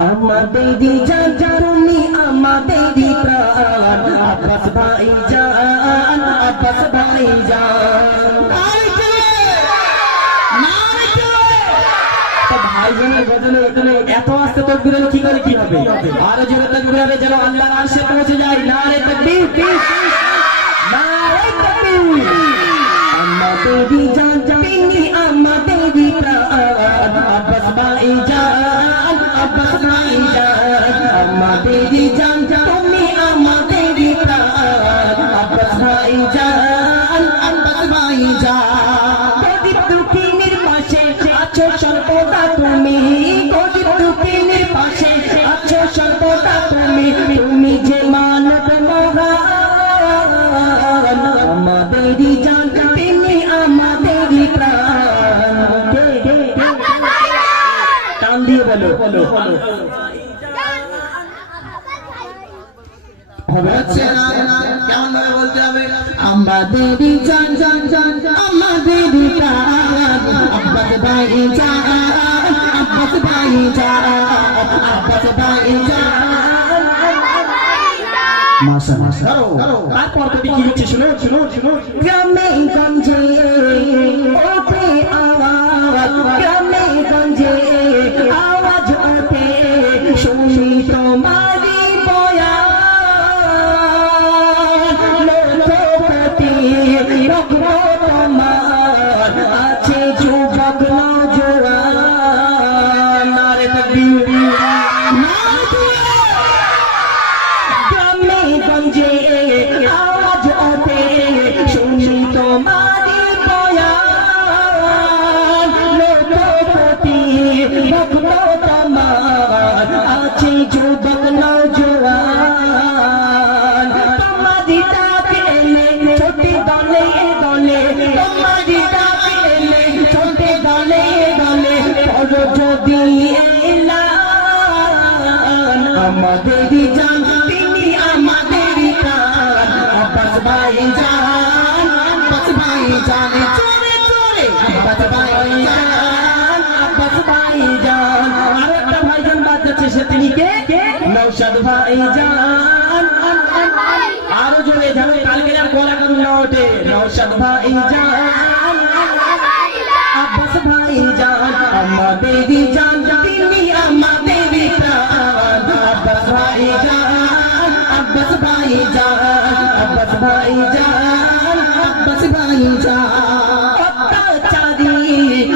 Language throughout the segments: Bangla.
আমাদেরই জান তুমি আমাদেরই প্রাণ আব্বাস ভাইজান আব্বাস ভাইজান ভাইজানের গজলে এত আস্তে তাকবীর কি করে কি হবে আরো জোরে তাকবীর হবে যেন আল্লাহর আরশে পৌঁছে যায় নারে তাকবীর নারে তাকবীর আমাদেরই জান তুমি আমাদেরই প্রাণ আব্বাস ভাইজান আব্বাস ভাইজান আমাদেরই জান তুমি আমাদেরই প্রাণ আব্বাস ভাইজান আব্বাস ভাইজান গরিব দুঃখীর পাশে আছো সর্বদা তুমি গরিব দুঃখীর পাশে আছো সর্বদা তুমি তুমি যে মানব মহান আমাদেরই জান তুমি আমাদেরই প্রাণ টান দিয়ে বলো বলো হচ্ছে না কেমন ভাবে বলতে হবে আমাদেরই জান জান জান আমাদেরই প্রাণ আব্বাস ভাইজান আব্বাস ভাইজান আব্বাস ভাইজান মাশাআল্লাহ তারপর তুমি কি হচ্ছে শুনো শুনো শুনো গ্রামে গঞ্জে ওঠে আওয়াজ গ্রামে গঞ্জে আওয়াজ ওঠে শুনি তোমারি বয়ান লোকপতি রকম তোমার আছে যুবক নওজোয়ান নারে তাকবীর গঞ্জে আওয়াজ ওঠে শুনি তোমারি বয়ান লোকপতি ভক্ত তোমার আছে যুবক নওজোয়ান তোমারি ডাকে এলে ছোটি দলে দলে তোমারি ডাকে এলে ছোটি দলে দলে পড়ো যদি এলান আমাদেরই জান আমাদেরই প্রাণ আব্বাস ভাইজান আব্বাস ভাইজান চলে চলে আব্বাস ভাইজান আব্বাস ভাইজান আরেকটা ভাইজান বাদ যাচ্ছে সে তিনি কে নওশাদ ভাইজান আরো জোরে যাবে কালকে আর গলা করুন না ওঠে নওশাদ ভাইজান আব্বাস ভাইজান আমাদেরই জান তিনি আমাদেরই প্রাণ আব্বাস ভাইজান আব্বাস ভাইজান আব্বাস ভাইজান আব্বাস ভাইজান অত্যাচারী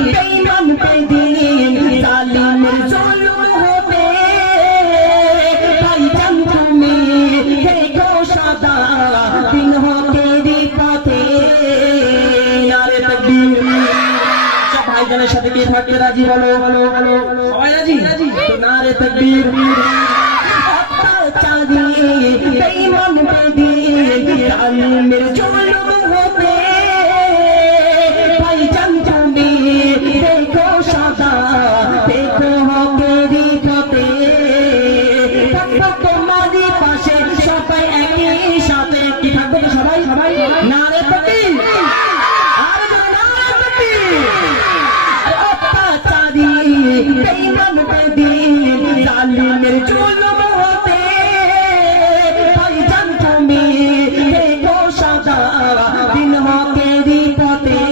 বেঈমান বেদিন জালিমের জুলুম হবে ভাইজান তুমি থেকো সদা দিন হকেরই পথে নারে তাকবীর সব ভাইজানের সাথে কে থাকতে রাজি বলো বলো বলো সবাই রাজি নারে তাকবীর বেঈমান বেদিন জালিমের জুলুম হবে ভাইজান তুমি দেখো সদা দেখো হকেরই পথে থাকবো তোমারই পাশে সবাই একই সাথে কি থাকবে সবাই সবাই নারে তাকবীর আর নারে তাকবীর অত্যাচারী বেঈমান বেদিন জালিমের জুলুম হবে ভাইজান তুমি দেখো সদা দিন হকেরই পথে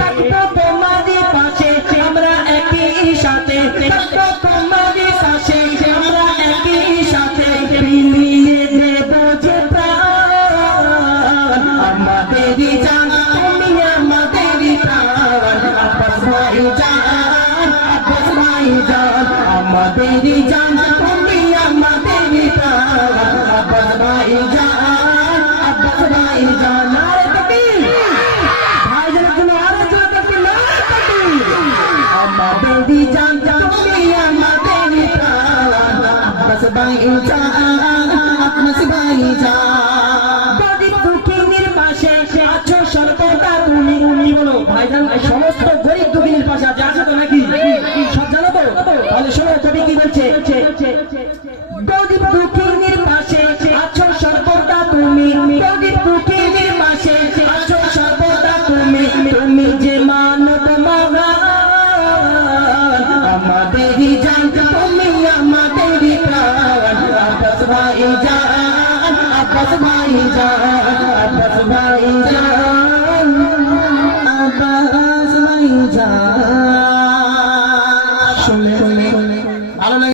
থাকবো তোমারই পাশে আমরা একই সাথে থাকবো তোমারই পাশে আমরা একই সাথে মিলিয়ে দেব যে প্রাণ আমাদেরই জান তুমি আমাদেরই প্রাণ আব্বাস ভাইজান আব্বাস ভাইজান আমাদেরই জান তুমি আমাদেরই প্রাণ আব্বাস ভাইজান আব্বাস ভাইজান নারে তাকবীর ভাইজানের জন্য আরো জোরে তাকবীর নারে তাকবীর আমাদেরই জান তুমি আমাদেরই প্রাণ আব্বাস ভাইজান আব্বাস ভাইজান গরিব দুঃখীর পাশে আছো সর্বদা তুমি কি বলো ভাইজান সমস্ত গরিব দুঃখীর পাশে আছে তো নাকি সব জানো তো তাহলে শোনো কবি কি বলছে গরিব দুঃখীর পাশে আছো সর্বদা তুমি গরিব দুঃখীর পাশে আছো সর্বদা তুমি তুমি যে মানব মহান আমাদেরই জান তুমি ভাইজান আব্বাস ভাইজান আব্বাস ভাইজান আব্বাস ভাইজান